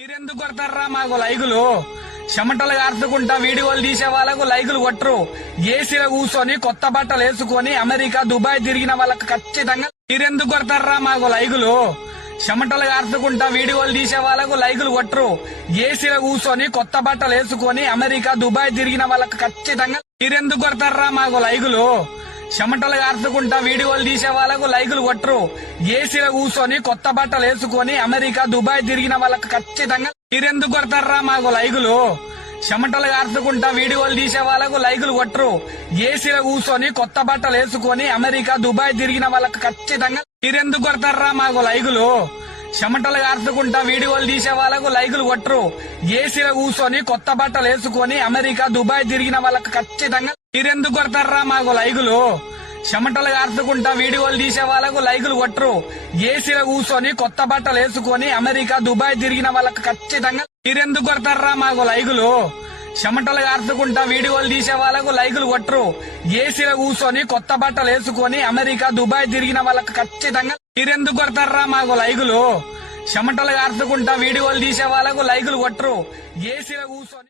మీరెందుకు కొడతారా మాకు లైకులు? చెమటలు కార్చుకుంటా వీడియోలు తీసే వాళ్ళకు లైకులు కొట్టరు ఏసీలో కూర్చొని కొత్త బట్టలు వేసుకొని అమెరికా దుబాయ్ తిరిగిన వాళ్ళకు ఖచ్చితంగా మీరెందుకు కొడతారా మాకు లైకులు? చెమటలు కార్చుకుంటా వీడియోలు తీసే వాళ్ళకు లైకులు కొట్టరు ఏసీలో కూర్చొని కొత్త బట్టలు వేసుకొని అమెరికా దుబాయ్ తిరిగిన వాళ్ళకు ఖచ్చితంగా మీరెందుకు కొడతారా మాకు లైకులు? చెమటలు కార్చుకుంటా వీడియోలు తీసే వాళ్ళకు లైకులు కొట్టరు ఏసీలో కూర్చొని కొత్త బట్టలు వేసుకొని అమెరికా దుబాయ్ తిరిగిన వాళ్ళకు ఖచ్చితంగా మీరెందుకు కొడతారా మాకు లైకులు? చెమటలు కార్చుకుంటా వీడియోలు తీసే వాళ్ళకు లైకులు కొట్టరు ఏసీలో కూర్చొని కొత్త బట్టలు వేసుకొని అమెరికా దుబాయ్ తిరిగిన వాళ్ళకు ఖచ్చితంగా మీరెందుకు కొడతారా మాకు లైకులు? చెమటలు కార్చుకుంటా వీడియోలు తీసే వాళ్ళకు లైకులు కొట్టరు ఏసీలో కూర్చొని కొత్త బట్టలు వేసుకొని అమెరికా దుబాయ్ తిరిగిన వాళ్ళకు ఖచ్చితంగా మీరెందుకు కొడతారా మాకు లైకులు? చెమటలు కార్చుకుంటా వీడియోలు తీసే వాళ్ళకు లైకులు కొట్టరు ఏసీలో కూర్చొని కొత్త బట్టలు వేసుకొని అమెరికా దుబాయ్ తిరిగిన వాళ్ళకి ఖచ్చితంగా మీరెందుకు కొడతారా మాకు లైకులు? చెమటలు కార్చుకుంటా వీడియోలు తీసే వాళ్ళకు లైకులు కొట్టరు ఏసీలో కూర్చొని కొత్త బట్టలు వేసుకొని అమెరికా దుబాయ్ తిరిగిన వాళ్ళకి ఖచ్చితంగా మీరెందుకు కొడతారా మాకు లైకులు? చెమటలు కార్చుకుంటా వీడియోలు తీసే వాళ్ళకు లైకులు కొట్టరు ఏసీలో కూర్చొని